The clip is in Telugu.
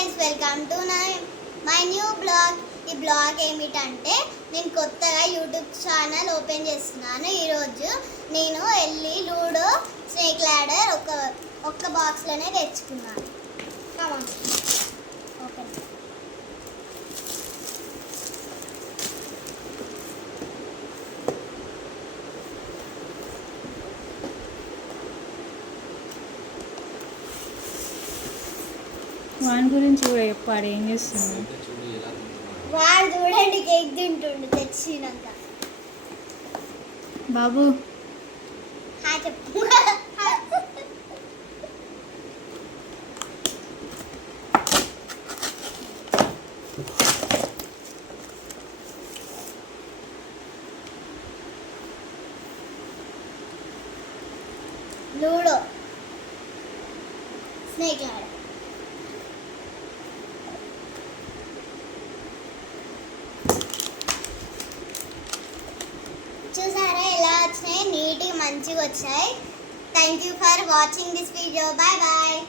Friends, welcome to my new blog. ఈ బ్లాగ్ ఏమిటంటే నేను కొత్తగా యూట్యూబ్ ఛానల్ ఓపెన్ చేస్తున్నాను. ఈరోజు నేను వెళ్ళి లూడో స్నేక్ ల్యాడర్ ఒక్క బాక్స్లోనే తెచ్చుకున్నాను. ఓపెన్. వాని గురించి కూడా చెప్పాడు. ఏం చేస్తున్నాడు వాడు? చూడండి, కేక్ తింటుండు తెచ్చినాక. బాబు చెప్పు. Ludo snake ladder. చూసారా ఎలా వచ్చినాయి? నీట్గా మంచిగా వచ్చాయి. Thank you for watching this video. Bye bye.